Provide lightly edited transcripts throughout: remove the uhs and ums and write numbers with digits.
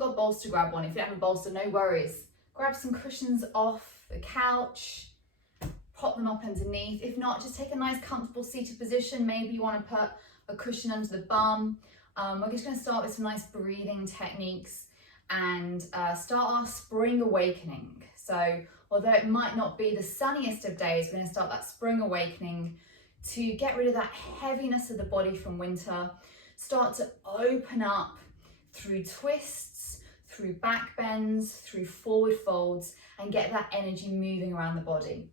got a bolster, grab one. If you don't have a bolster, no worries. Grab some cushions off the couch, pop them up underneath. If not, just take a nice comfortable seated position. Maybe you want to put a cushion under the bum. We're just going to start with some nice breathing techniques and start our spring awakening. So although it might not be the sunniest of days, we're going to start that spring awakening to get rid of that heaviness of the body from winter. Start to open up through twists, through back bends, through forward folds, and get that energy moving around the body.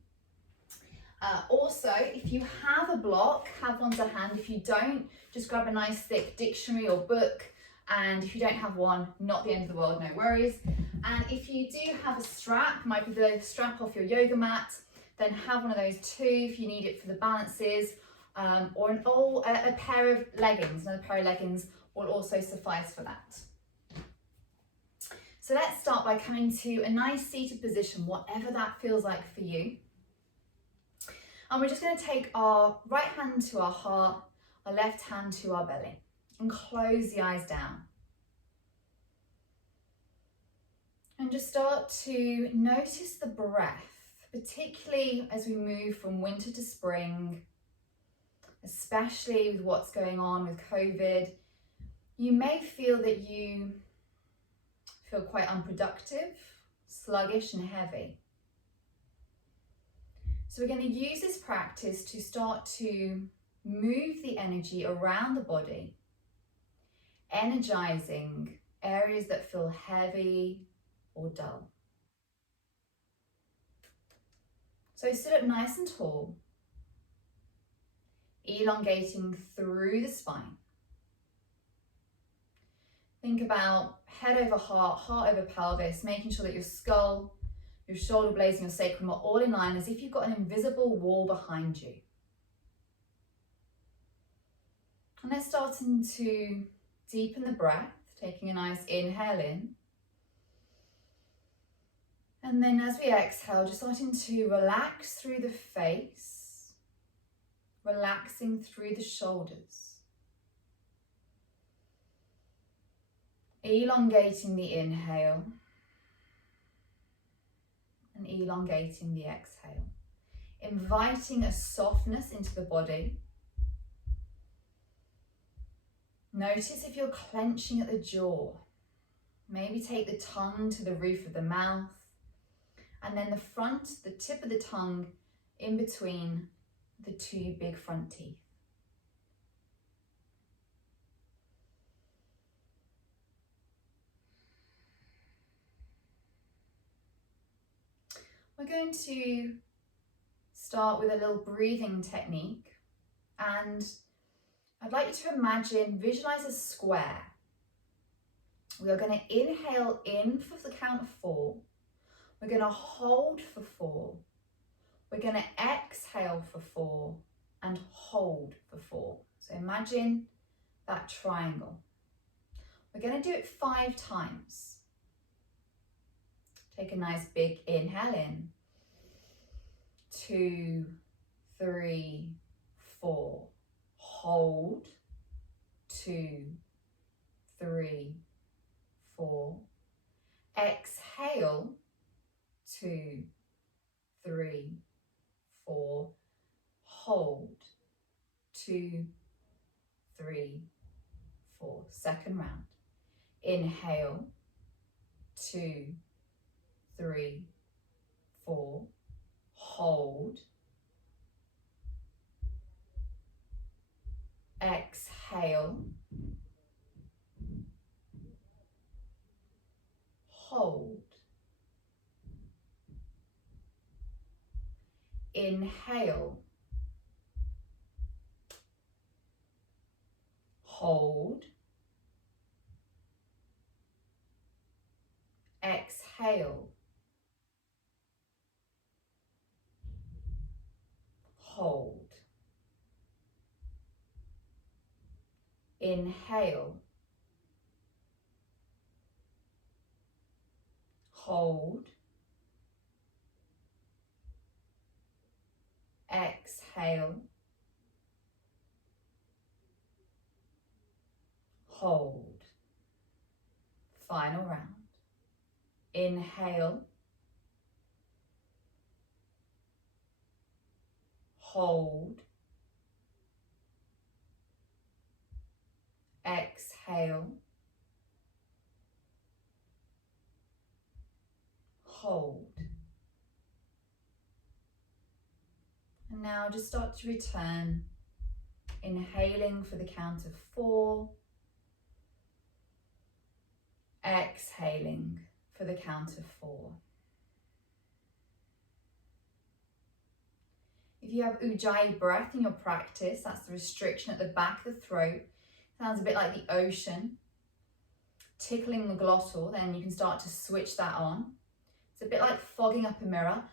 Also, if you have a block, have one to hand. If you don't, just grab a nice thick dictionary or book. And if you don't have one, not the end of the world, no worries. And if you do have a strap, might be the strap off your yoga mat, then have one of those too if you need it for the balances, or a pair of leggings. Another pair of leggings will also suffice for that. So let's start by coming to a nice seated position, whatever that feels like for you. And we're just going to take our right hand to our heart, our left hand to our belly, and close the eyes down. And just start to notice the breath, particularly as we move from winter to spring, especially with what's going on with COVID. You may feel that you feel quite unproductive, sluggish and heavy. So we're going to use this practice to start to move the energy around the body, energizing areas that feel heavy or dull. So sit up nice and tall, elongating through the spine. Think about head over heart, heart over pelvis, making sure that your skull, your shoulder blades and your sacrum are all in line, as if you've got an invisible wall behind you. And then starting to deepen the breath, taking a nice inhale in. And then as we exhale, just starting to relax through the face, relaxing through the shoulders. Elongating the inhale and elongating the exhale. Inviting a softness into the body. Notice if you're clenching at the jaw. Maybe take the tongue to the roof of the mouth, and then the tip of the tongue in between the two big front teeth. We're going to start with a little breathing technique, and I'd like you to imagine, visualize a square. We are going to inhale in for the count of 4. We're going to hold for 4. We're going to exhale for 4 and hold for 4. So imagine that triangle. We're going to do it 5 times. Take a nice big inhale in. 2, 3, 4. Hold. 2, 3, 4. Exhale. 2, 3, 4. Hold. 2, 3, 4. Second round. Inhale. 2, 3, 4. Hold. Exhale. Hold. Inhale. Hold. Exhale. Hold. Inhale. Hold. Exhale. Hold. Final round. Inhale. Hold. Exhale. Hold. And now just start to return, inhaling for the count of 4, exhaling for the count of 4. If you have Ujjayi breath in your practice, that's the restriction at the back of the throat. Sounds a bit like the ocean, tickling the glottal, then you can start to switch that on. It's a bit like fogging up a mirror,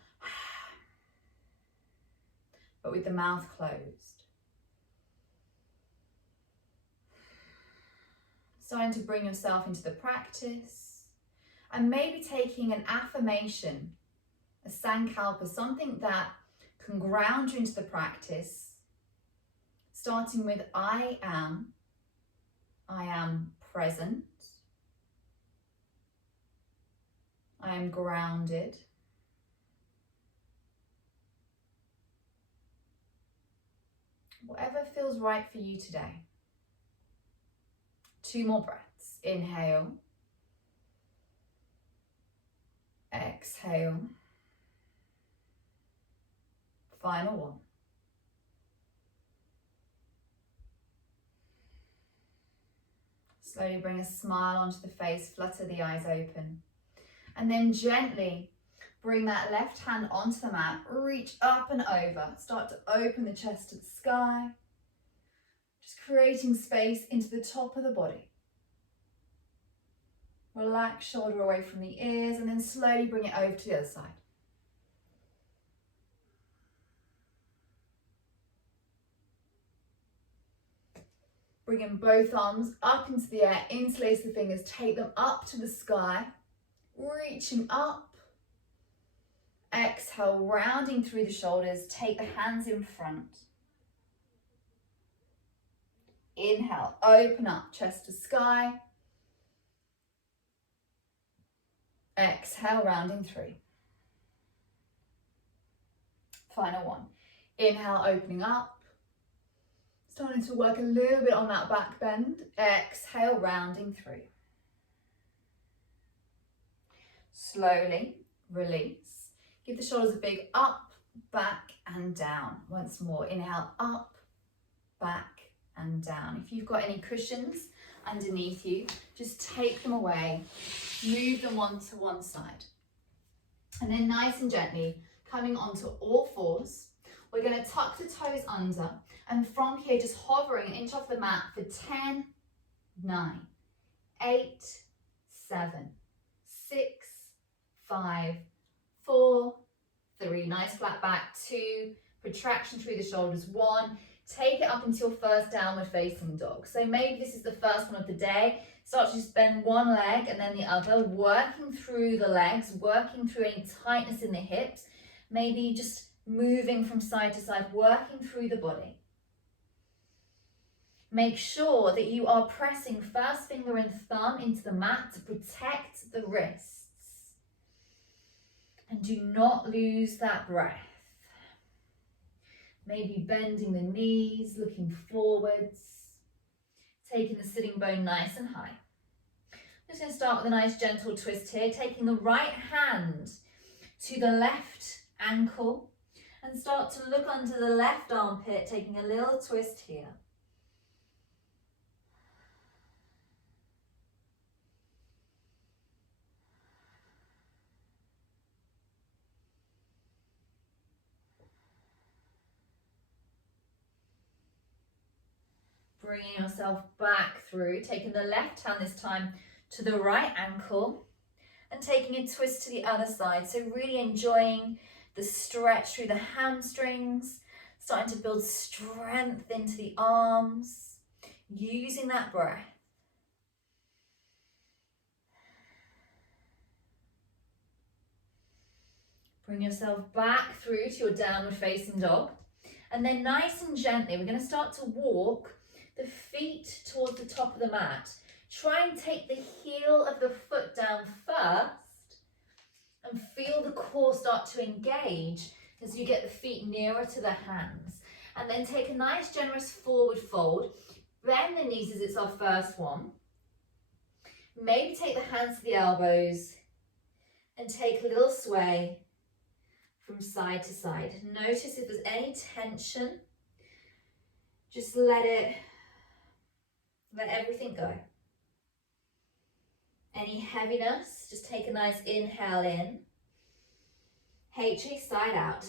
but with the mouth closed. Starting to bring yourself into the practice and maybe taking an affirmation, a sankalpa, something that can ground you into the practice, starting with I am present, I am grounded, whatever feels right for you today. 2 more breaths. Inhale. Exhale. Final one. Slowly bring a smile onto the face, flutter the eyes open. And then gently bring that left hand onto the mat, reach up and over. Start to open the chest to the sky. Just creating space into the top of the body. Relax shoulder away from the ears and then slowly bring it over to the other side. Bringing both arms up into the air, interlace the fingers, take them up to the sky, reaching up. Exhale, rounding through the shoulders, take the hands in front. Inhale, open up, chest to sky. Exhale, rounding through. Final one. Inhale, opening up. Starting to work a little bit on that back bend. Exhale, rounding through. Slowly release. Give the shoulders a big up, back and down. Once more, inhale, up, back and down. If you've got any cushions underneath you, just take them away. Move them onto one side. And then nice and gently, coming onto all fours, we're going to tuck the toes under. And from here, just hovering an inch off the mat for 10, 9, 8, 7, 6, 5, 4, 3. Nice flat back. 2, protraction through the shoulders. 1, take it up into your first downward facing dog. So maybe this is the first one of the day. Start to just bend one leg and then the other, working through the legs, working through any tightness in the hips. Maybe just moving from side to side, working through the body. Make sure that you are pressing first finger and thumb into the mat to protect the wrists. And do not lose that breath. Maybe bending the knees, looking forwards, taking the sitting bone nice and high. I'm just going to start with a nice gentle twist here, taking the right hand to the left ankle and start to look under the left armpit, taking a little twist here. Bringing yourself back through, taking the left hand this time to the right ankle and taking a twist to the other side. So really enjoying the stretch through the hamstrings, starting to build strength into the arms, using that breath. Bring yourself back through to your downward facing dog. And then nice and gently, we're going to start to walk the feet towards the top of the mat. Try and take the heel of the first and feel the core start to engage as you get the feet nearer to the hands. And then take a nice generous forward fold. Bend the knees as it's our first one. Maybe take the hands to the elbows and take a little sway from side to side. Notice if there's any tension, just let everything go. Any heaviness, just take a nice inhale in. HA side out.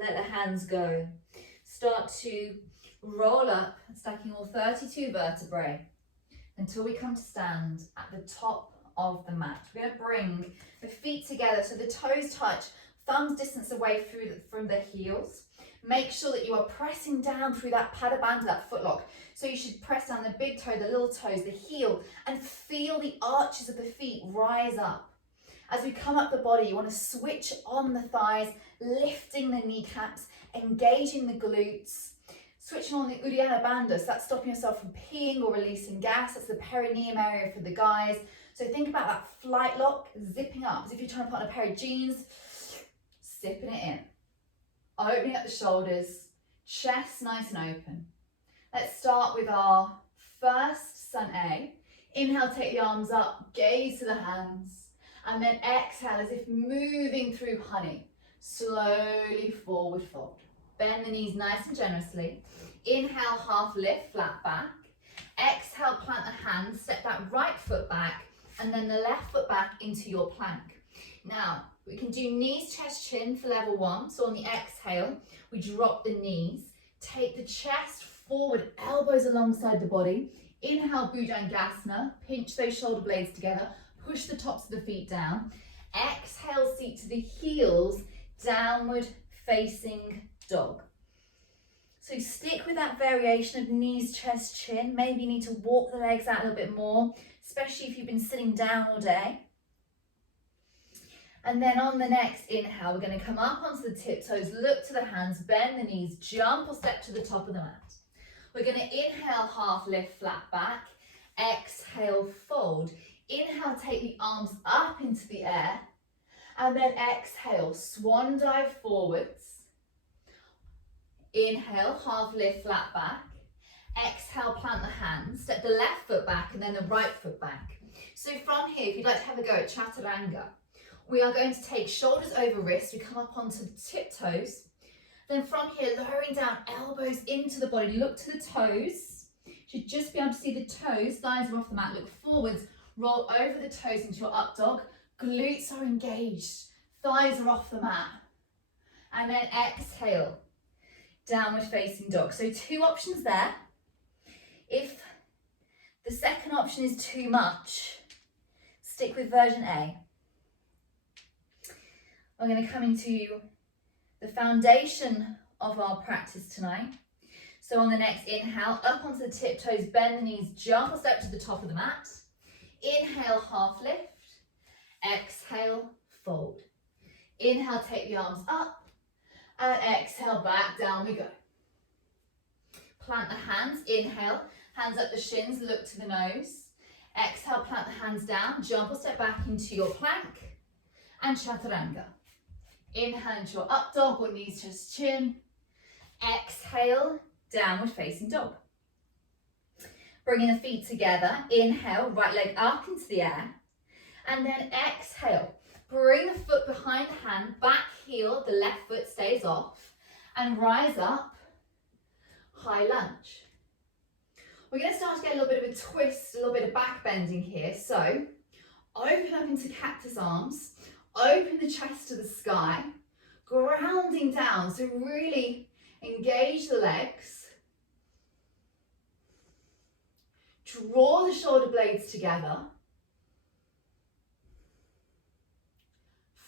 Let the hands go. Start to roll up, stacking all 32 vertebrae until we come to stand at the top of the mat. We're going to bring the feet together so the toes touch, thumbs distance away from the heels. Make sure that you are pressing down through that pada bandha, that footlock. So you should press down the big toe, the little toes, the heel, and feel the arches of the feet rise up. As we come up the body, you want to switch on the thighs, lifting the kneecaps, engaging the glutes, switching on the Uddiyana Bandha, so that's stopping yourself from peeing or releasing gas. That's the perineum area for the guys. So think about that flight lock, zipping up, as if you're trying to put on a pair of jeans, zipping it in. Opening up the shoulders, chest nice and open. Let's start with our first Sun A. Inhale, take the arms up, gaze to the hands. And then exhale as if moving through honey. Slowly forward fold. Bend the knees nice and generously. Inhale, half lift, flat back. Exhale, plant the hands, step that right foot back, and then the left foot back into your plank. Now, we can do knees, chest, chin for level 1. So on the exhale, we drop the knees. Take the chest forward, elbows alongside the body. Inhale, Bhujangasana. Pinch those shoulder blades together. Push the tops of the feet down. Exhale, seat to the heels, downward facing dog. So stick with that variation of knees, chest, chin. Maybe you need to walk the legs out a little bit more, especially if you've been sitting down all day. And then on the next inhale, we're going to come up onto the tiptoes, look to the hands, bend the knees, jump or step to the top of the mat. We're going to inhale, half lift, flat back. Exhale, fold. Inhale, take the arms up into the air, and then exhale, swan dive forwards. Inhale, half lift, flat back. Exhale, plant the hands, step the left foot back and then the right foot back. So from here, if you'd like to have a go at Chaturanga, we are going to take shoulders over wrists, we come up onto the tiptoes. Then from here, lowering down, elbows into the body, look to the toes. You should just be able to see the toes, thighs are off the mat, look forwards. Roll over the toes into your up dog. Glutes are engaged. Thighs are off the mat. And then exhale. Downward facing dog. So 2 options there. If the second option is too much, stick with version A. We're going to come into the foundation of our practice tonight. So on the next inhale, up onto the tiptoes, bend the knees, jump or step to the top of the mat. Inhale, half lift. Exhale, fold. Inhale, take the arms up. And exhale, back down we go. Plant the hands, inhale. Hands up the shins, look to the nose. Exhale, plant the hands down. Jump or step back into your plank. And Chaturanga. Inhale into your up dog or knees, chest, chin. Exhale, downward facing dog. Bringing the feet together, inhale, right leg up into the air, and then exhale, bring the foot behind the hand, back heel, the left foot stays off, and rise up, high lunge. We're going to start to get a little bit of a twist, a little bit of back bending here, so open up into cactus arms, open the chest to the sky, grounding down, so really engage the legs. Draw the shoulder blades together.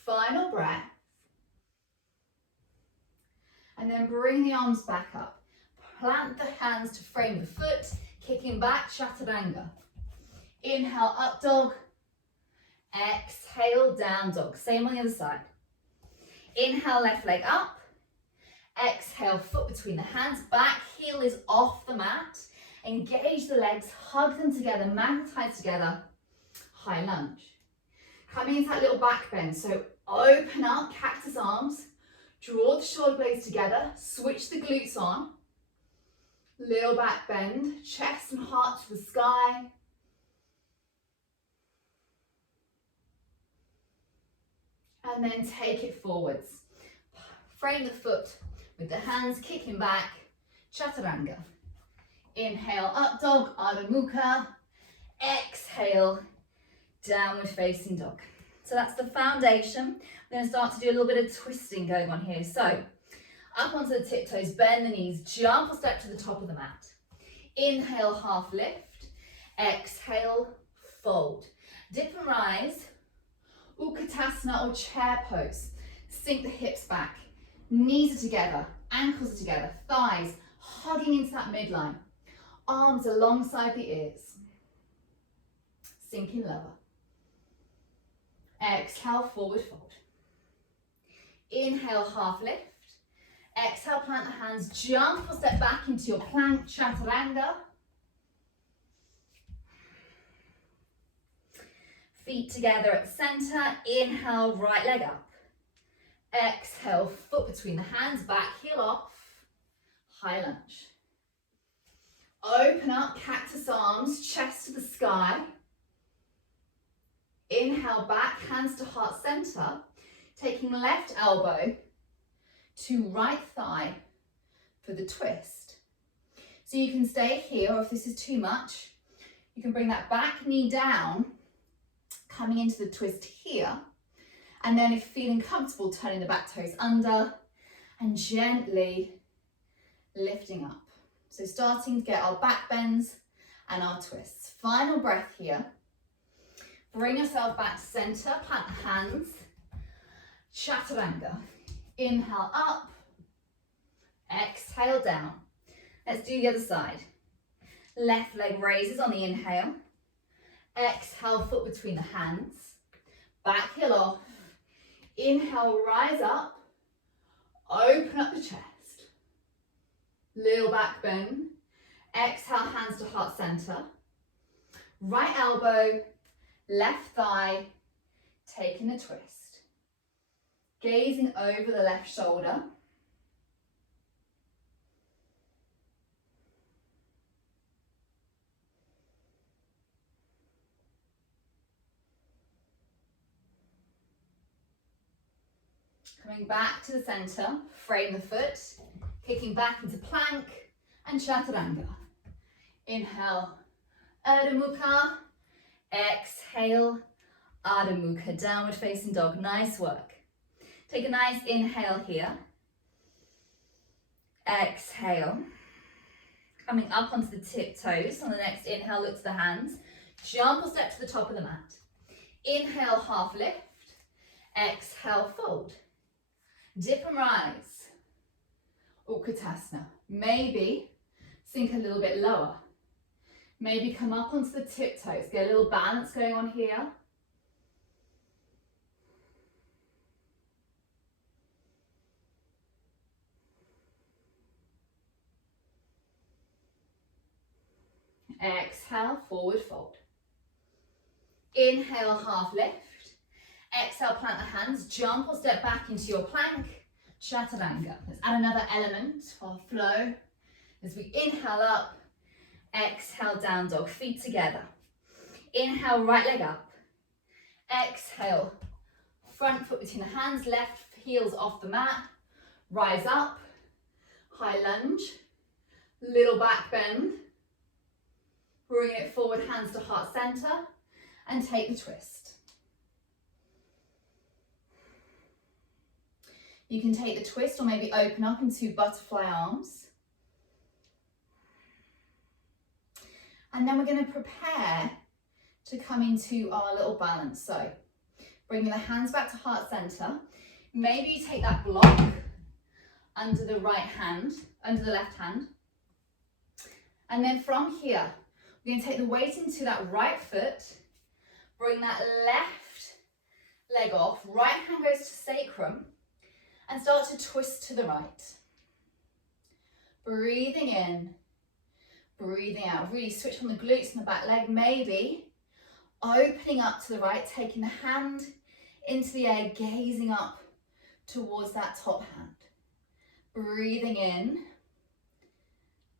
Final breath. And then bring the arms back up. Plant the hands to frame the foot, kicking back, Chaturanga. Inhale, up dog. Exhale, down dog. Same on the other side. Inhale, left leg up. Exhale, foot between the hands, back heel is off the mat. Engage the legs, hug them together, magnetize together. High lunge. Coming into that little back bend, so open up, cactus arms. Draw the shoulder blades together, switch the glutes on. Little back bend, chest and heart to the sky. And then take it forwards. Frame the foot with the hands kicking back, chaturanga. Inhale, up dog, Adho Mukha. Exhale, downward facing dog. So that's the foundation. We're going to start to do a little bit of twisting going on here. So up onto the tiptoes, bend the knees, jump or step to the top of the mat. Inhale, half lift. Exhale, fold. Dip and rise. Utkatasana or chair pose. Sink the hips back. Knees are together, ankles are together, thighs hugging into that midline. Arms alongside the ears. Sinking lower. Exhale, forward fold. Inhale, half lift. Exhale, plant the hands, jump or step back into your plank, chaturanga. Feet together at the center. Inhale, right leg up. Exhale, foot between the hands, back heel off. High lunge. Open up, cactus arms, chest to the sky. Inhale, back, hands to heart center. Taking left elbow to right thigh for the twist. So you can stay here, or if this is too much, you can bring that back knee down, coming into the twist here. And then if feeling comfortable, turning the back toes under and gently lifting up. So starting to get our back bends and our twists. Final breath here. Bring yourself back to center, plant the hands. Chaturanga. Inhale up. Exhale down. Let's do the other side. Left leg raises on the inhale. Exhale, foot between the hands. Back heel off. Inhale, rise up. Open up the chest. Little back bend. Exhale, hands to heart center. Right elbow, left thigh, taking the twist. Gazing over the left shoulder. Coming back to the center, frame the foot, kicking back into plank and chaturanga. Inhale, Adho Mukha. Exhale, Adho Mukha, downward facing dog. Nice work. Take a nice inhale here. Exhale. Coming up onto the tiptoes. On the next inhale, look to the hands. Jump or step to the top of the mat. Inhale, half lift. Exhale, fold. Dip and rise. Utkatasana. Maybe sink a little bit lower. Maybe come up onto the tiptoes. Get a little balance going on here. Exhale, forward fold. Inhale, half lift. Exhale, plant the hands, jump or step back into your plank, chaturanga. Let's add another element to our flow as we inhale up, exhale, down dog, feet together. Inhale, right leg up. Exhale, front foot between the hands, left heels off the mat. Rise up, high lunge, little back bend. Bring it forward, hands to heart center, and take the twist. You can take the twist or maybe open up into butterfly arms. And then we're going to prepare to come into our little balance. So bringing the hands back to heart center. Maybe you take that block under the right hand, under the left hand. And then from here, we're going to take the weight into that right foot. Bring that left leg off. Right hand goes to sacrum. And start to twist to the right. Breathing in, breathing out. Really switch on the glutes and the back leg. Maybe opening up to the right, taking the hand into the air, gazing up towards that top hand. Breathing in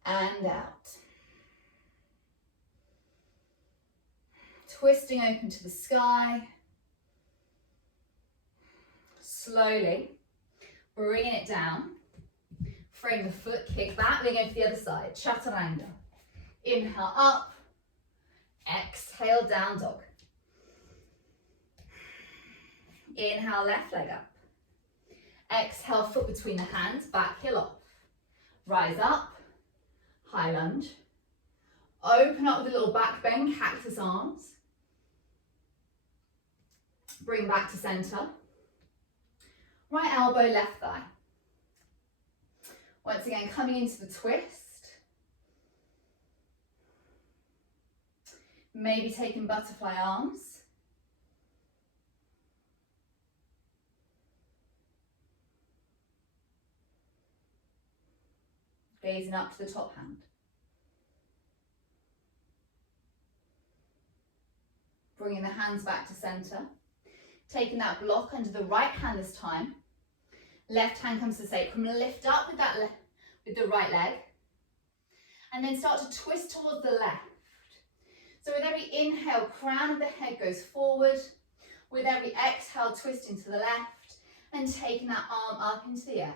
and out. Twisting open to the sky. Slowly bringing it down. Frame the foot, kick back, then go to the other side. Chaturanga. Inhale up. Exhale, down dog. Inhale, left leg up. Exhale, foot between the hands, back heel off. Rise up, high lunge. Open up with a little back bend, cactus arms. Bring back to center. Right elbow, left thigh. Once again, coming into the twist. Maybe taking butterfly arms. Gazing up to the top hand. Bringing the hands back to center. Taking that block under the right hand this time. Left hand comes to sacrum. Lift up with that with the right leg. And then start to twist towards the left. So with every inhale, crown of the head goes forward. With every exhale, twisting to the left. And taking that arm up into the air.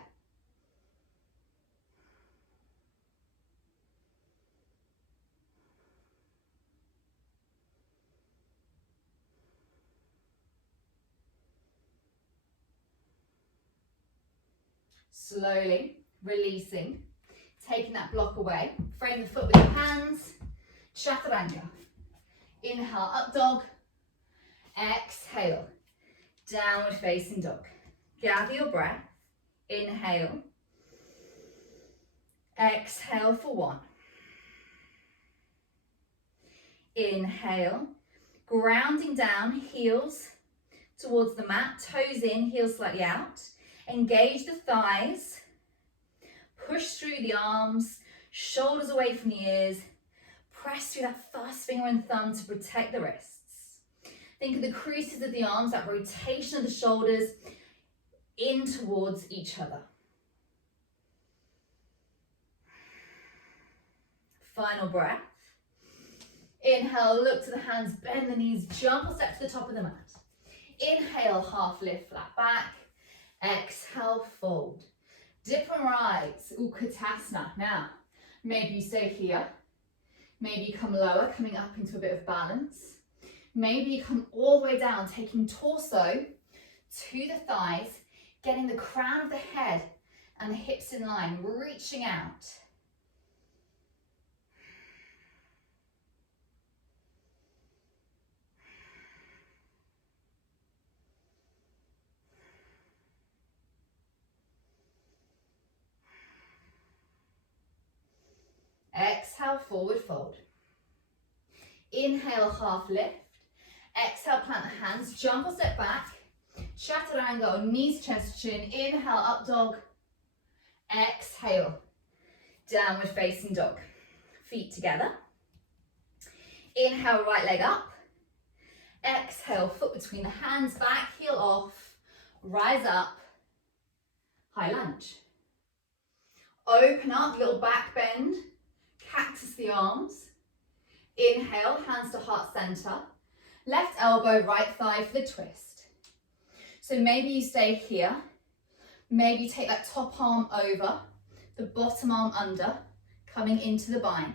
Slowly releasing, taking that block away. Frame the foot with your hands. Chaturanga. Inhale, up dog. Exhale, downward facing dog. Gather your breath. Inhale. Exhale for one. Inhale. Grounding down, heels towards the mat. Toes in, heels slightly out. Engage the thighs, push through the arms, shoulders away from the ears, press through that first finger and thumb to protect the wrists. Think of the creases of the arms, that rotation of the shoulders in towards each other. Final breath. Inhale, look to the hands, bend the knees, jump or step to the top of the mat. Inhale, half lift, flat back. Exhale, fold. Dip and rise, Utkatasana. Now, maybe you stay here. Maybe you come lower, coming up into a bit of balance. Maybe you come all the way down, taking torso to the thighs, getting the crown of the head and the hips in line, reaching out. Exhale, forward fold. Inhale, half lift. Exhale, plant the hands, jump or step back. Chaturanga, knees, chest, chin. Inhale, up dog. Exhale, downward facing dog. Feet together. Inhale, right leg up. Exhale, foot between the hands, back heel off. Rise up, high lunge. Open up, little back bend. Cactus the arms. Inhale, hands to heart center. Left elbow, right thigh for the twist. So maybe you stay here. Maybe take that top arm over, the bottom arm under, coming into the bind.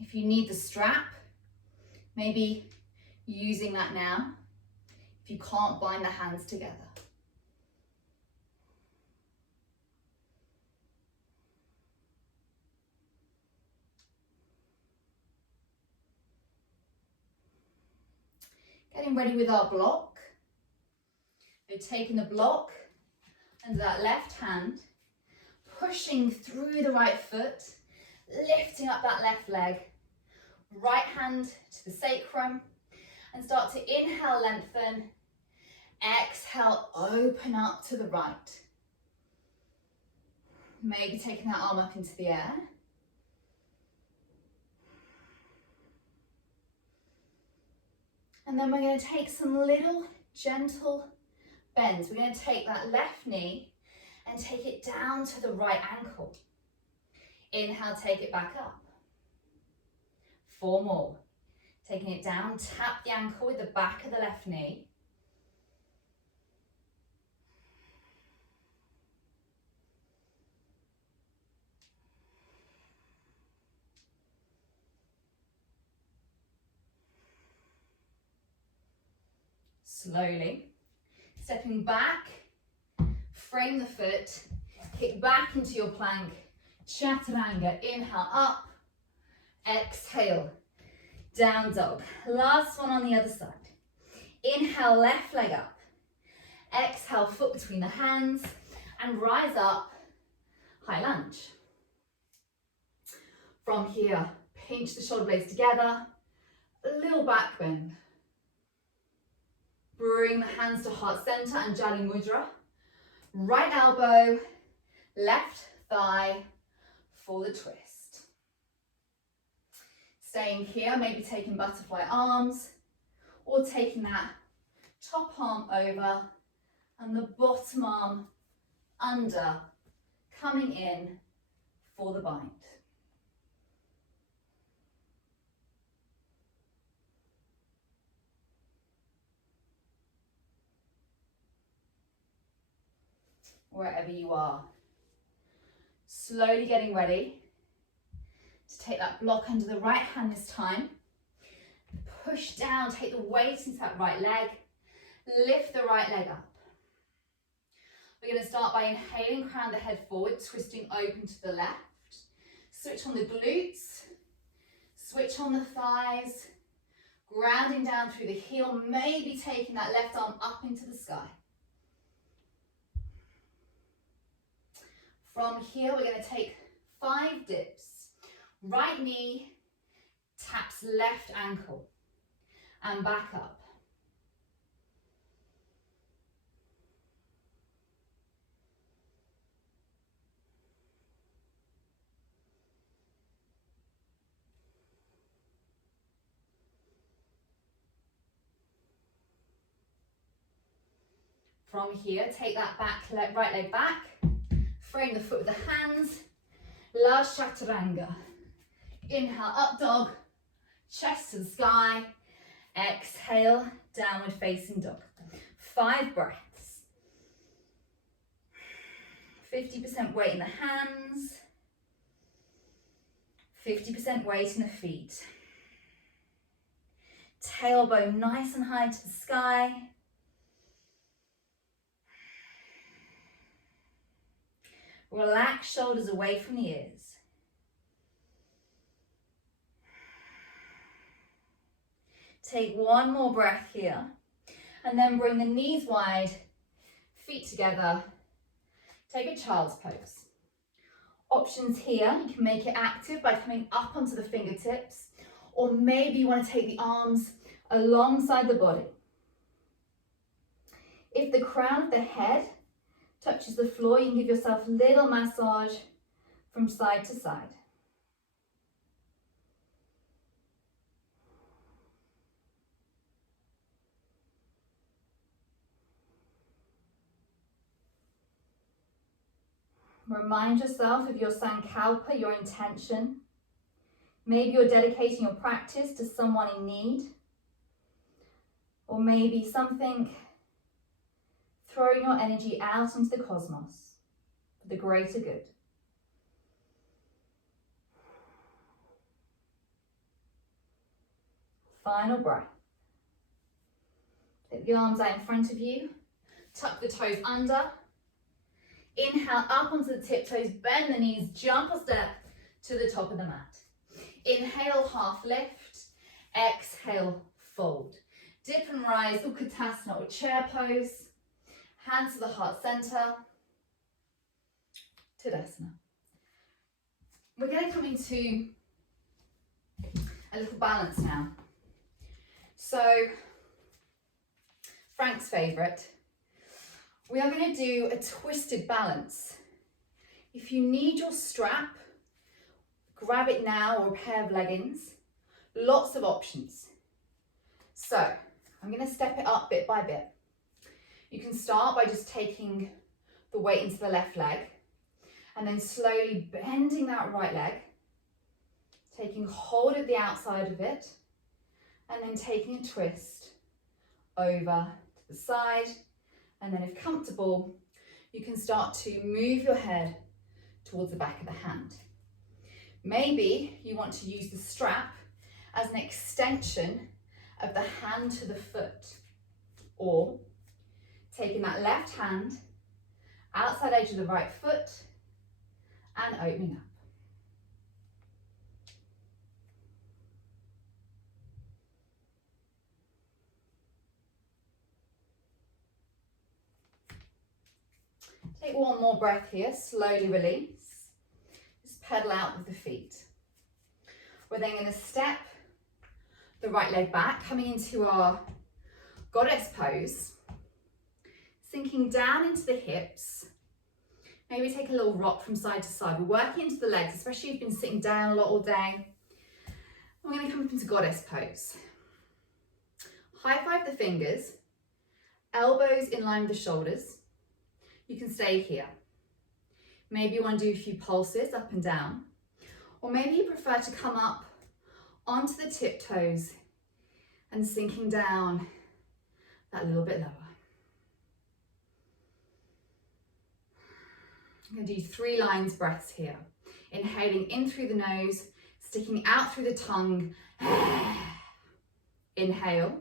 If you need the strap, maybe using that now. If you can't bind the hands together. Getting ready with our block. So taking the block under that left hand, pushing through the right foot, lifting up that left leg, right hand to the sacrum, and start to inhale, lengthen, Exhale, open up to the right. Maybe taking that arm up into the air. And then we're going to take some little gentle bends. We're going to take that left knee and take it down to the right ankle. Inhale, take it back up. 4 more. Taking it down, tap the ankle with the back of the left knee. Slowly, stepping back, frame the foot, kick back into your plank, chaturanga. Inhale, up, exhale, down dog. Last one on the other side. Inhale, left leg up. Exhale, foot between the hands, and rise up, high lunge. From here, pinch the shoulder blades together, a little back bend. Bring the hands to heart center, Anjali Mudra. Right elbow, left thigh for the twist. Staying here, maybe taking butterfly arms, or taking that top arm over and the bottom arm under, coming in for the bind. Wherever you are. Slowly getting ready to take that block under the right hand this time. Push down, take the weight into that right leg. Lift the right leg up. We're going to start by inhaling, crown the head forward, twisting open to the left. Switch on the glutes. Switch on the thighs. Grounding down through the heel, maybe taking that left arm up into the sky. From here, we're going to take 5 dips. Right knee taps left ankle and back up. From here, take that right leg back. Frame the foot with the hands. Last chaturanga. Inhale, up dog. Chest to the sky. Exhale, downward facing dog. 5 breaths. 50% weight in the hands. 50% weight in the feet. Tailbone nice and high to the sky. Relax shoulders away from the ears. Take 1 more breath here, and then bring the knees wide, feet together. Take a child's pose. Options here, you can make it active by coming up onto the fingertips, or maybe you want to take the arms alongside the body. If the crown of the head touches the floor, you can give yourself a little massage from side to side. Remind yourself of your sankalpa, your intention. Maybe you're dedicating your practice to someone in need, or maybe something throwing your energy out into the cosmos for the greater good. Final breath. Take the arms out in front of you. Tuck the toes under. Inhale up onto the tiptoes, bend the knees, jump or step to the top of the mat. Inhale, half lift. Exhale, fold. Dip and rise, Utkatasana or chair pose. Hands to the heart center. Tadasana. We're going to come into a little balance now. So Frank's favourite. We are going to do a twisted balance. If you need your strap, grab it now, or a pair of leggings. Lots of options. So I'm going to step it up bit by bit. You can start by just taking the weight into the left leg and then slowly bending that right leg, taking hold of the outside of it, and then taking a twist over to the side. And then if comfortable, you can start to move your head towards the back of the hand. Maybe you want to use the strap as an extension of the hand to the foot, or taking that left hand, outside edge of the right foot, and opening up. Take one more breath here, slowly release. Just pedal out with the feet. We're then going to step the right leg back, coming into our goddess pose, sinking down into the hips. Maybe take a little rock from side to side. We're working into the legs, especially if you've been sitting down a lot all day. We're going to come up into goddess pose. High five the fingers, elbows in line with the shoulders. You can stay here. Maybe you want to do a few pulses up and down, or maybe you prefer to come up onto the tiptoes and sinking down that little bit lower. I'm going to do 3 lines breaths here. Inhaling in through the nose, sticking out through the tongue. Inhale.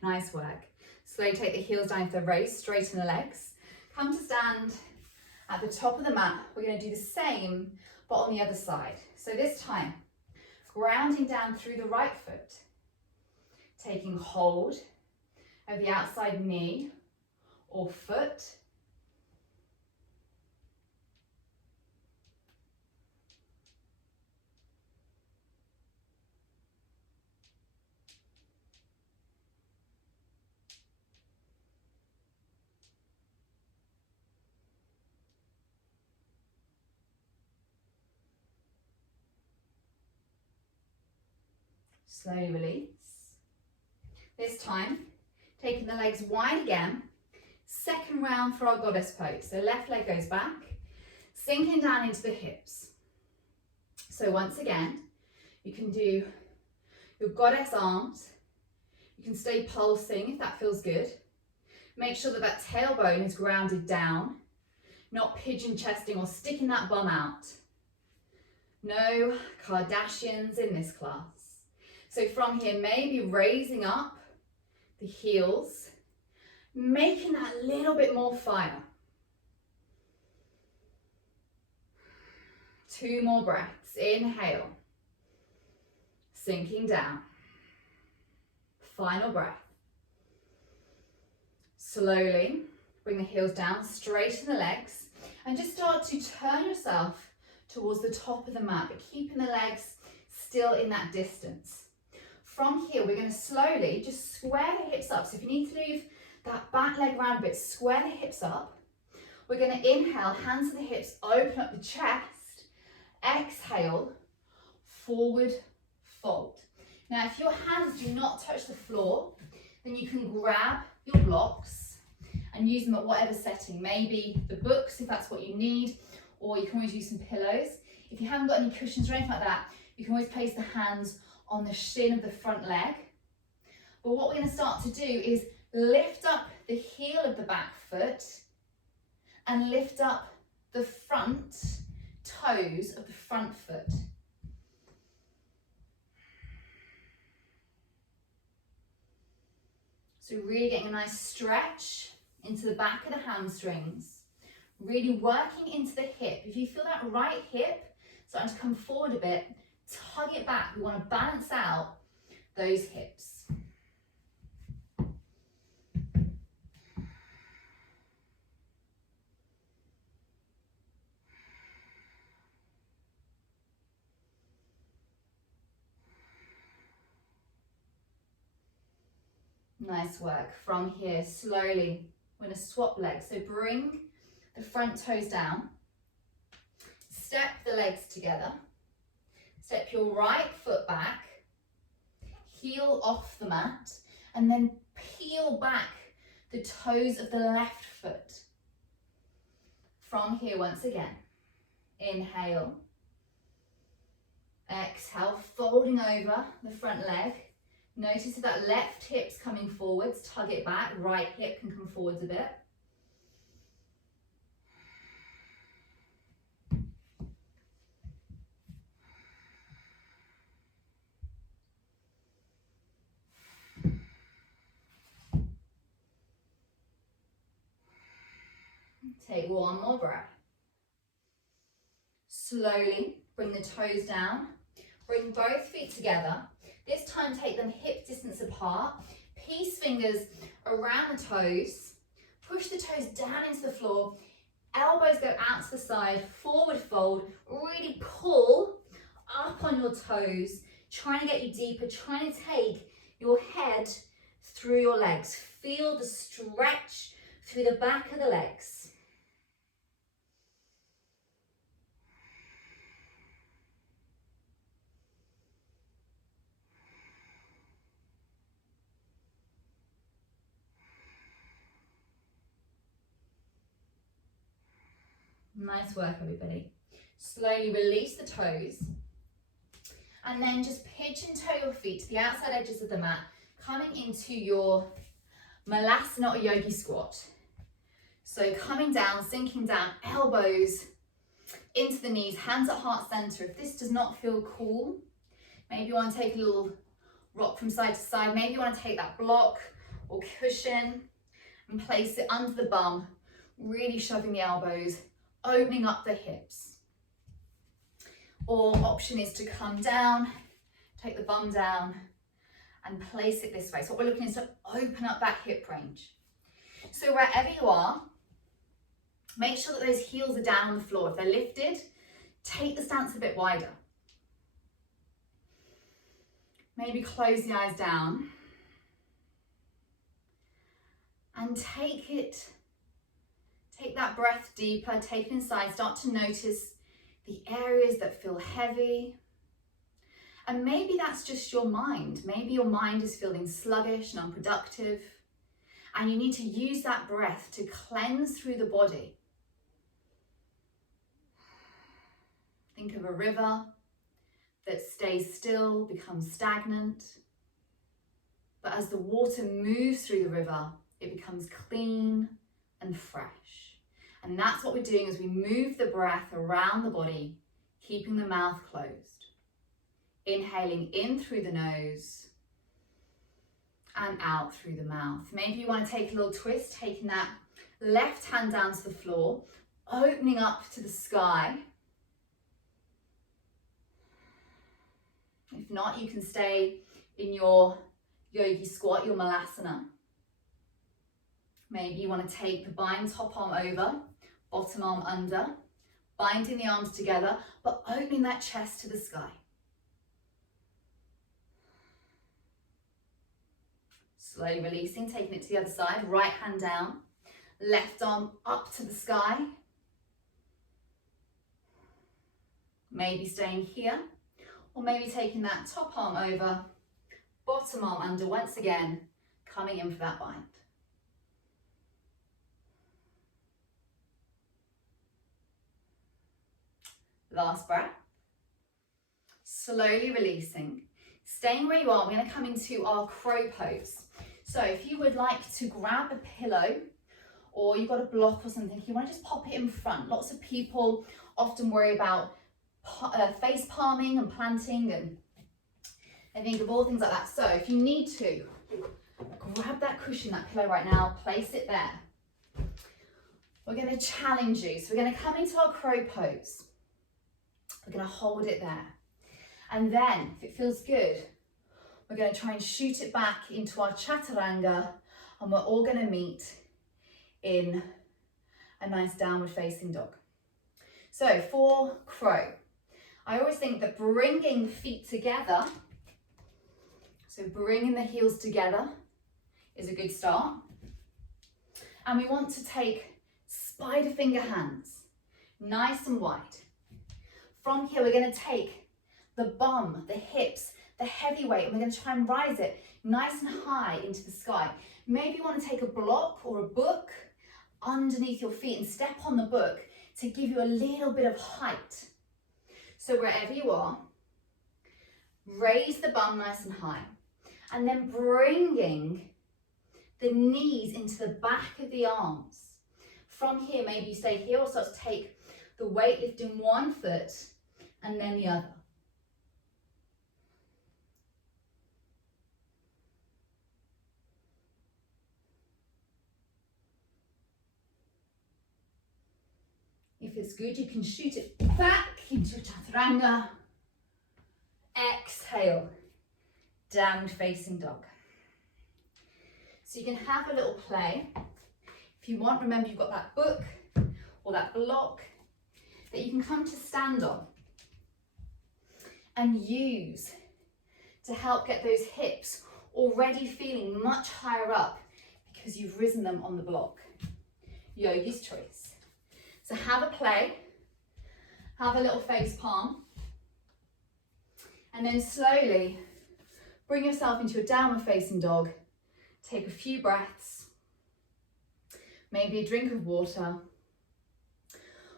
Nice work. Slowly take the heels down to the waist, straighten the legs. Come to stand at the top of the mat. We're going to do the same, but on the other side. So this time, grounding down through the right foot, taking hold of the outside knee or foot. Slowly release. This time, taking the legs wide again. Second round for our goddess pose. So left leg goes back, sinking down into the hips. So once again, you can do your goddess arms. You can stay pulsing if that feels good. Make sure that that tailbone is grounded down, not pigeon chesting or sticking that bum out. No Kardashians in this class. So from here, maybe raising up the heels, making that little bit more fire. 2 more breaths. Inhale, sinking down. Final breath. Slowly bring the heels down, straighten the legs, and just start to turn yourself towards the top of the mat, but keeping the legs still in that distance. From here, we're going to slowly just square the hips up. So if you need to move that back leg round a bit, square the hips up. We're going to inhale, hands to the hips, open up the chest. Exhale, forward fold. Now, if your hands do not touch the floor, then you can grab your blocks and use them at whatever setting. Maybe the books, if that's what you need, or you can always use some pillows. If you haven't got any cushions or anything like that, you can always place the hands on the shin of the front leg. But what we're going to start to do is lift up the heel of the back foot and lift up the front toes of the front foot. So really getting a nice stretch into the back of the hamstrings, really working into the hip. If you feel that right hip starting to come forward a bit, tug it back. We want to balance out those hips. Nice work. From here, slowly, we're going to swap legs. So bring the front toes down. Step the legs together. Step your right foot back. Heel off the mat. And then peel back the toes of the left foot. From here, once again, inhale. Exhale, folding over the front leg. Notice if that left hip's coming forwards, tug it back. Right hip can come forwards a bit. Take one more breath. Slowly bring the toes down. Bring both feet together. This time take them hip distance apart. Peace fingers around the toes. Push the toes down into the floor. Elbows go out to the side. Forward fold. Really pull up on your toes. Trying to get you deeper. Trying to take your head through your legs. Feel the stretch through the back of the legs. Nice work, everybody. Slowly release the toes. And then just pigeon toe your feet to the outside edges of the mat, coming into your malasana or yogi squat. So coming down, sinking down, elbows into the knees, hands at heart center. If this does not feel cool, maybe you want to take a little rock from side to side. Maybe you want to take that block or cushion and place it under the bum, really shoving the elbows, opening up the hips. Or option is to come down, take the bum down and place it this way. So what we're looking is to open up that hip range. So wherever you are, make sure that those heels are down on the floor. If they're lifted, take the stance a bit wider. Maybe close the eyes down and take that breath deeper, take it inside, start to notice the areas that feel heavy. And maybe that's just your mind. Maybe your mind is feeling sluggish and unproductive, and you need to use that breath to cleanse through the body. Think of a river that stays still, becomes stagnant, but as the water moves through the river, it becomes clean and fresh. And that's what we're doing as we move the breath around the body, keeping the mouth closed. Inhaling in through the nose and out through the mouth. Maybe you want to take a little twist, taking that left hand down to the floor, opening up to the sky. If not, you can stay in your yogi squat, your malasana. Maybe you want to take the bind top arm over, bottom arm under, binding the arms together, but opening that chest to the sky. Slowly releasing, taking it to the other side, right hand down, left arm up to the sky. Maybe staying here, or maybe taking that top arm over, bottom arm under, once again, coming in for that bind. Last breath. Slowly releasing. Staying where you are, we're going to come into our crow pose. So if you would like to grab a pillow or you've got a block or something, you want to just pop it in front. Lots of people often worry about face palming and planting and I think of all things like that. So if you need to, grab that cushion, that pillow right now, place it there. We're going to challenge you. So we're going to come into our crow pose. We're going to hold it there. And then, if it feels good, we're going to try and shoot it back into our chaturanga, and we're all going to meet in a nice downward facing dog. So for crow, I always think that bringing feet together, so bringing the heels together is a good start. And we want to take spider finger hands, nice and wide. From here, we're going to take the bum, the hips, the heavy weight, and we're going to try and rise it nice and high into the sky. Maybe you want to take a block or a book underneath your feet and step on the book to give you a little bit of height. So wherever you are, raise the bum nice and high, and then bringing the knees into the back of the arms. From here, maybe you stay here or start to take the weight, lifting one foot and then the other. If it's good, you can shoot it back into chaturanga. Exhale, downward facing dog. So you can have a little play. If you want, remember you've got that book or that block that you can come to stand on and use to help get those hips already feeling much higher up because you've risen them on the block. Yogi's choice. So have a play, have a little face palm, and then slowly bring yourself into a downward facing dog. Take a few breaths, maybe a drink of water.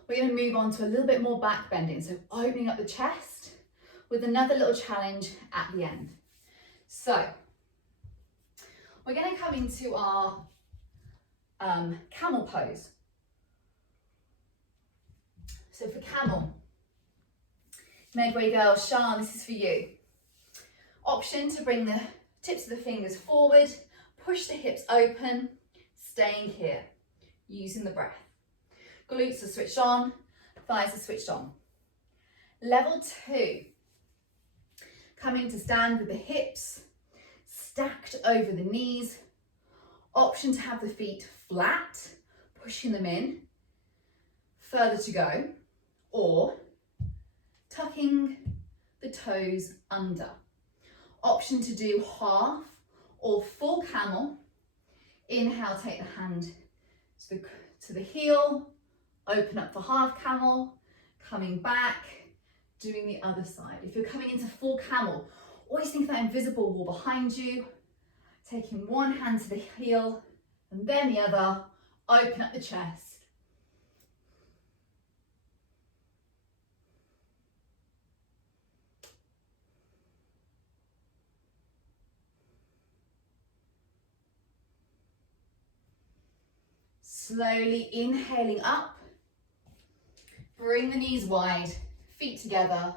We're going to move on to a little bit more back bending, so opening up the chest with another little challenge at the end. So we're going to come into our camel pose. So for camel, midway girl, Sean, this is for you. Option to bring the tips of the fingers forward, push the hips open, staying here, using the breath. Glutes are switched on, thighs are switched on. Level 2, coming to stand with the hips stacked over the knees. Option to have the feet flat, pushing them in, further to go, or tucking the toes under. Option to do half or full camel. Inhale, take the hand to the heel, open up for half camel, coming back, doing the other side. If you're coming into full camel, always think of that invisible wall behind you, taking one hand to the heel and then the other, open up the chest. Slowly inhaling up, bring the knees wide, feet together,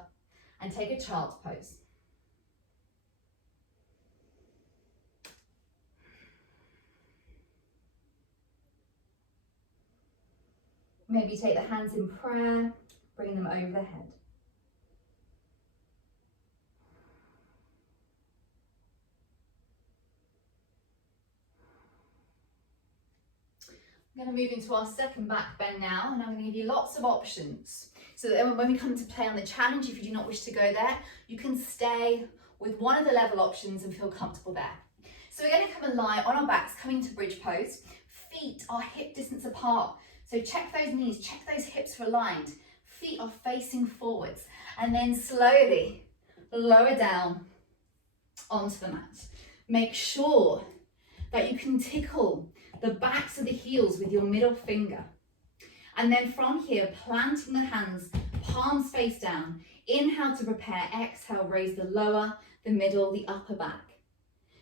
and take a child's pose. Maybe take the hands in prayer, bring them over the head. I'm going to move into our second back bend now, and I'm going to give you lots of options. So that when we come to play on the challenge, if you do not wish to go there, you can stay with one of the level options and feel comfortable there. So we're going to come and lie on our backs, coming to bridge pose. Feet are hip distance apart. So check those knees, check those hips are aligned. Feet are facing forwards. And then slowly lower down onto the mat. Make sure that you can tickle the backs of the heels with your middle finger. And then from here, planting the hands, palms face down. Inhale to prepare, exhale, raise the lower, the middle, the upper back.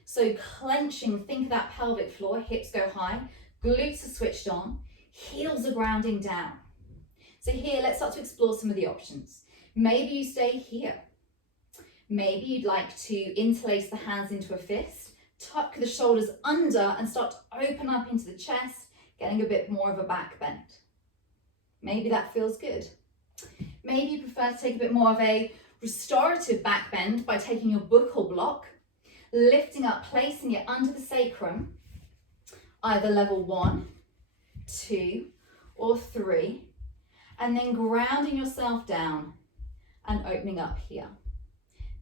So clenching, think of that pelvic floor, hips go high, glutes are switched on, heels are grounding down. So here, let's start to explore some of the options. Maybe you stay here. Maybe you'd like to interlace the hands into a fist, tuck the shoulders under and start to open up into the chest, getting a bit more of a back bend. Maybe that feels good. Maybe you prefer to take a bit more of a restorative back bend by taking your book or block, lifting up, placing it under the sacrum, either level 1, 2, or 3, and then grounding yourself down and opening up here.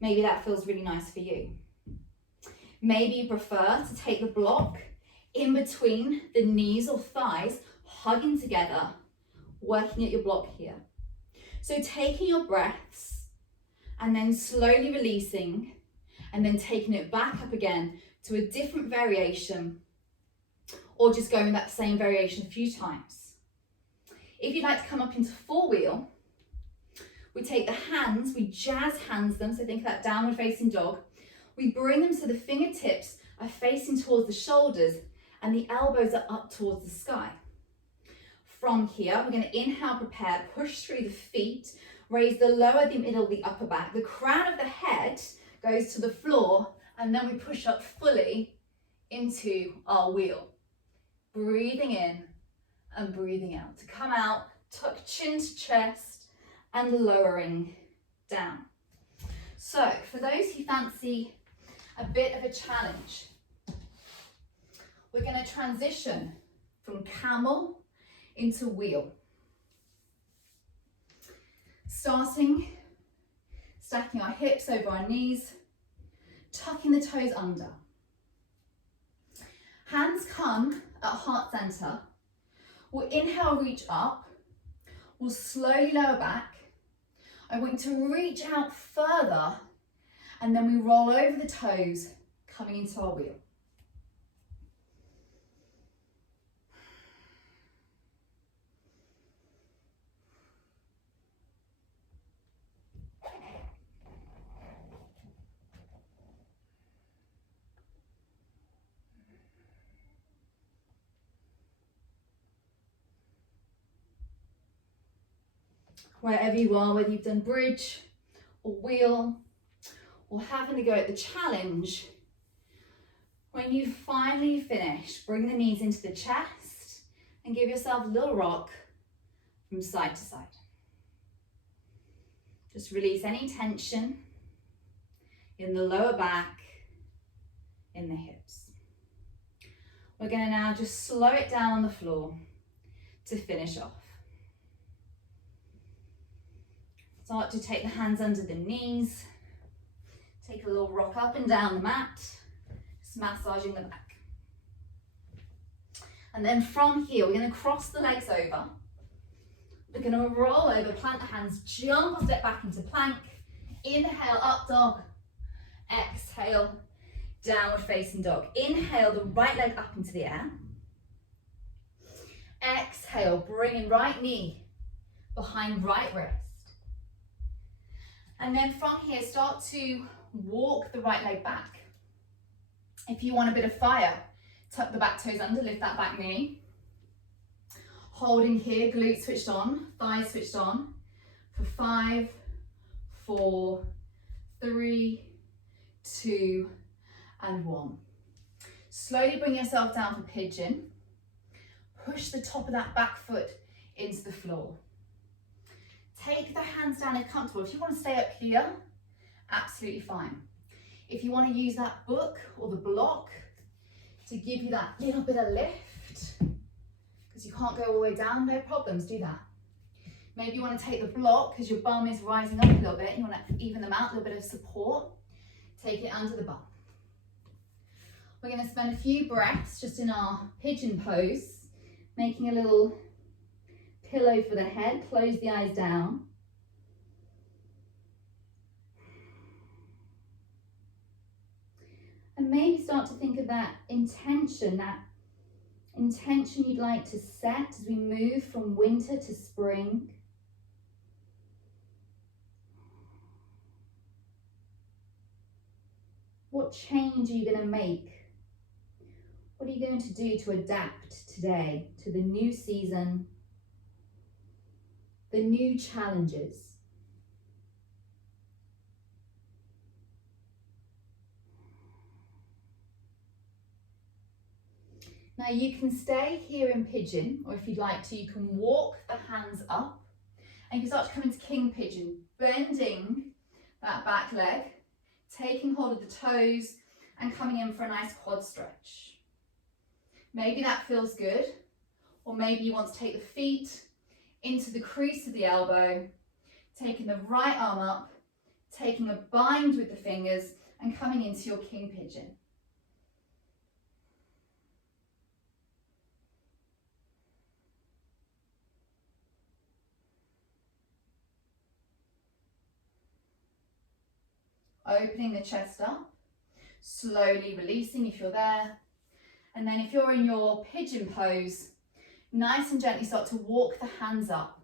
Maybe that feels really nice for you. Maybe you prefer to take the block in between the knees or thighs, hugging together, working at your block here. So taking your breaths and then slowly releasing and then taking it back up again to a different variation, or just going that same variation a few times. If you'd like to come up into full wheel, we take the hands, we jazz hands them, so think of that downward facing dog. We bring them so the fingertips are facing towards the shoulders and the elbows are up towards the sky. From here, we're going to inhale, prepare, push through the feet, raise the lower, the middle, the upper back. The crown of the head goes to the floor, and then we push up fully into our wheel. Breathing in and breathing out. To come out, tuck chin to chest and lowering down. So for those who fancy a bit of a challenge, we're going to transition from camel into wheel. Stacking our hips over our knees, tucking the toes under. Hands come at heart center. We'll inhale, reach up. We'll slowly lower back. I want you to reach out further, and then we roll over the toes, coming into our wheel. Wherever you are, whether you've done bridge or wheel or having to go at the challenge, when you finally finish, bring the knees into the chest and give yourself a little rock from side to side. Just release any tension in the lower back, in the hips. We're going to now just slow it down on the floor to finish off. Start to take the hands under the knees. Take a little rock up and down the mat, just massaging the back. And then from here, we're going to cross the legs over. We're going to roll over, plant the hands, jump or step back into plank. Inhale, up dog. Exhale, downward facing dog. Inhale, the right leg up into the air. Exhale, bringing right knee behind right wrist. And then from here, start to walk the right leg back. If you want a bit of fire, tuck the back toes under, lift that back knee. Holding here, glutes switched on, thighs switched on for 5, 4, 3, 2, and 1. Slowly bring yourself down for pigeon. Push the top of that back foot into the floor. Take the hands down if comfortable. If you want to stay up here, absolutely fine. If you want to use that book or the block to give you that little bit of lift, because you can't go all the way down, no problems, do that. Maybe you want to take the block because your bum is rising up a little bit, you want to even them out, a little bit of support, take it under the bum. We're going to spend a few breaths just in our pigeon pose, making a little pillow for the head, close the eyes down. And maybe start to think of that intention you'd like to set as we move from winter to spring. What change are you going to make? What are you going to do to adapt today to the new season, the new challenges? Now you can stay here in pigeon, or if you'd like to, you can walk the hands up and you can start to come into king pigeon, bending that back leg, taking hold of the toes and coming in for a nice quad stretch. Maybe that feels good, or maybe you want to take the feet into the crease of the elbow, taking the right arm up, taking a bind with the fingers and coming into your king pigeon. Opening the chest up, slowly releasing if you're there. And then if you're in your pigeon pose, nice and gently start to walk the hands up.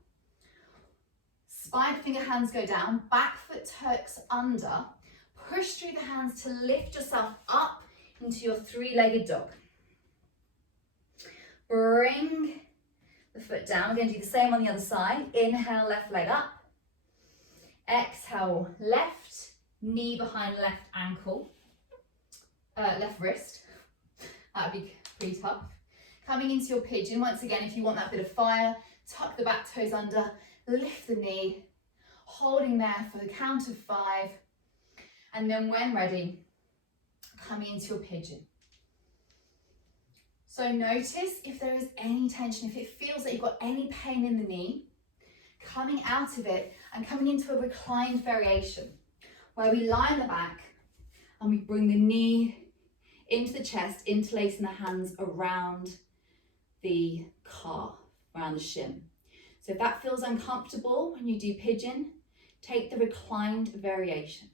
Spider finger hands go down, back foot tucks under. Push through the hands to lift yourself up into your three-legged dog. Bring the foot down. We're going to do the same on the other side. Inhale, left leg up. Exhale, left knee behind left ankle, left wrist. That would be pretty tough. Coming into your pigeon, once again, if you want that bit of fire, tuck the back toes under, lift the knee, holding there for the count of 5. And then when ready, coming into your pigeon. So notice if there is any tension, if it feels that you've got any pain in the knee, coming out of it and coming into a reclined variation where we lie on the back and we bring the knee into the chest, interlacing the hands around the calf, around the shin. So if that feels uncomfortable when you do pigeon, take the reclined variation.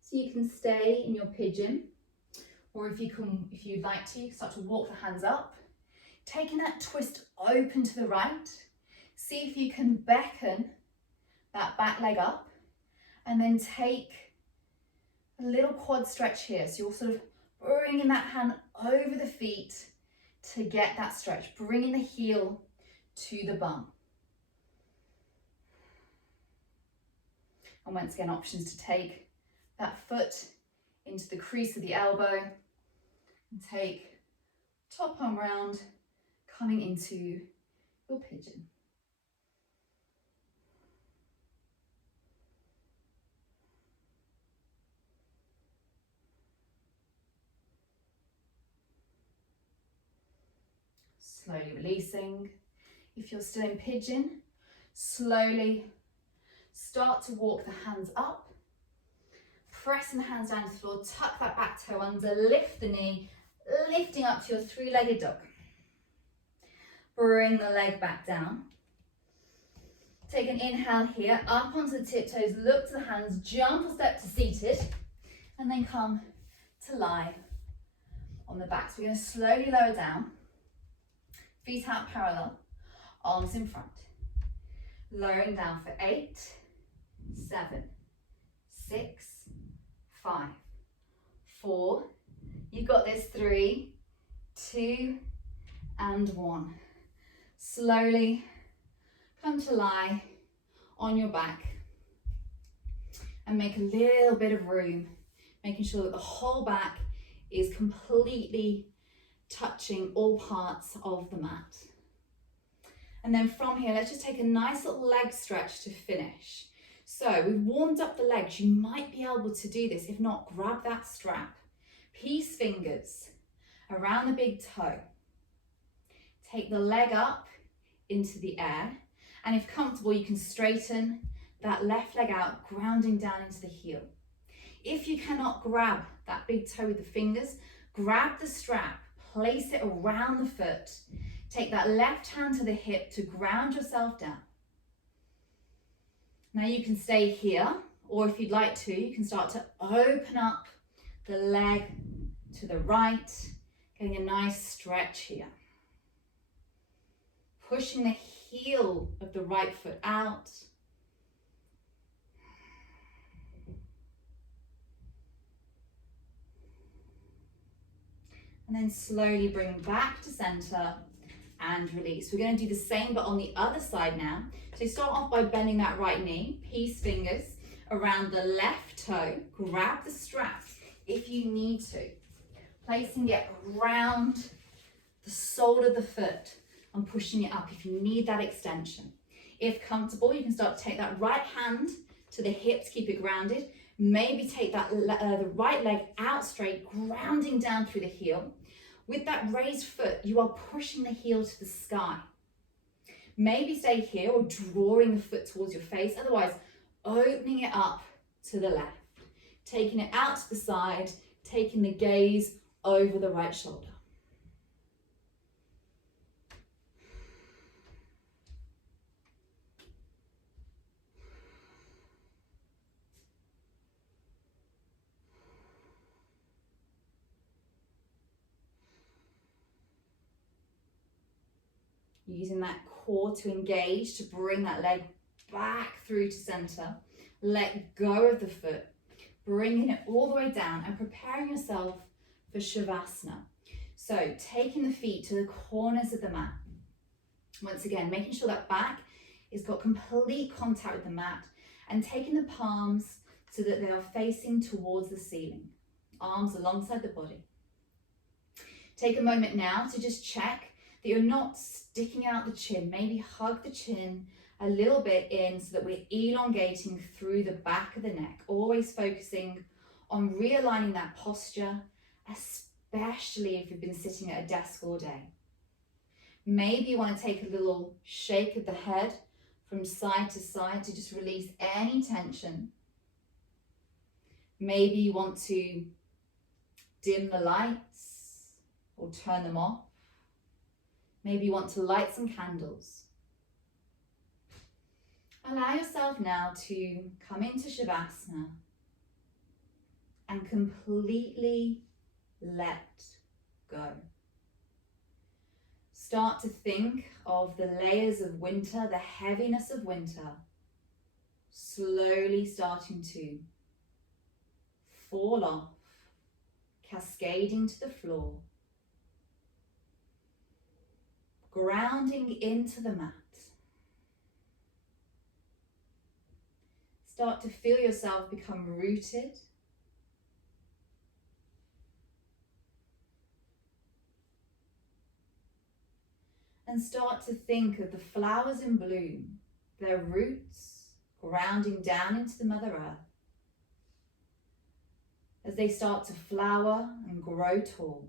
So you can stay in your pigeon, or if you'd like to, start to walk the hands up, taking that twist open to the right. See if you can beckon that back leg up, and then take a little quad stretch here. So you're sort of bringing that hand over the feet to get that stretch, bringing the heel to the bum. And once again, options to take that foot into the crease of the elbow and take top arm round, coming into your pigeon. Slowly releasing. If you're still in pigeon, slowly start to walk the hands up. Pressing the hands down to the floor, tuck that back toe under, lift the knee, lifting up to your three-legged dog. Bring the leg back down. Take an inhale here, up onto the tiptoes, look to the hands, jump or step to seated, and then come to lie on the back. So we're going to slowly lower down, feet out parallel, arms in front. Lowering down for 8, 7, 6, 5, 4, you've got this, 3, 2, and 1. Slowly come to lie on your back and make a little bit of room, making sure that the whole back is completely touching all parts of the mat. And then from here, let's just take a nice little leg stretch to finish. So we've warmed up the legs. You might be able to do this. If not, grab that strap. Peace fingers around the big toe. Take the leg up into the air. And if comfortable, you can straighten that left leg out, grounding down into the heel. If you cannot grab that big toe with the fingers, grab the strap, place it around the foot. Take that left hand to the hip to ground yourself down. Now you can stay here, or if you'd like to, you can start to open up the leg to the right, getting a nice stretch here. Pushing the heel of the right foot out. And then slowly bring back to center and release. We're going to do the same but on the other side now. So start off by bending that right knee, peace fingers around the left toe, grab the straps if you need to, placing it around the sole of the foot and pushing it up if you need that extension. If comfortable, you can start to take that right hand to the hips, keep it grounded. Maybe take that the right leg out straight, grounding down through the heel. With that raised foot, you are pushing the heel to the sky. Maybe stay here or drawing the foot towards your face. Otherwise, opening it up to the left, taking it out to the side, taking the gaze over the right shoulder. Using that core to engage, to bring that leg back through to center. Let go of the foot, bringing it all the way down and preparing yourself for Shavasana. So taking the feet to the corners of the mat. Once again, making sure that back has got complete contact with the mat and taking the palms so that they are facing towards the ceiling. Arms alongside the body. Take a moment now to just check that you're not sticking out the chin. Maybe hug the chin a little bit in so that we're elongating through the back of the neck. Always focusing on realigning that posture, especially if you've been sitting at a desk all day. Maybe you want to take a little shake of the head from side to side to just release any tension. Maybe you want to dim the lights or turn them off. Maybe you want to light some candles. Allow yourself now to come into Shavasana and completely let go. Start to think of the layers of winter, the heaviness of winter, slowly starting to fall off, cascading to the floor, grounding into the mat. Start to feel yourself become rooted. And start to think of the flowers in bloom, their roots grounding down into the Mother Earth as they start to flower and grow tall.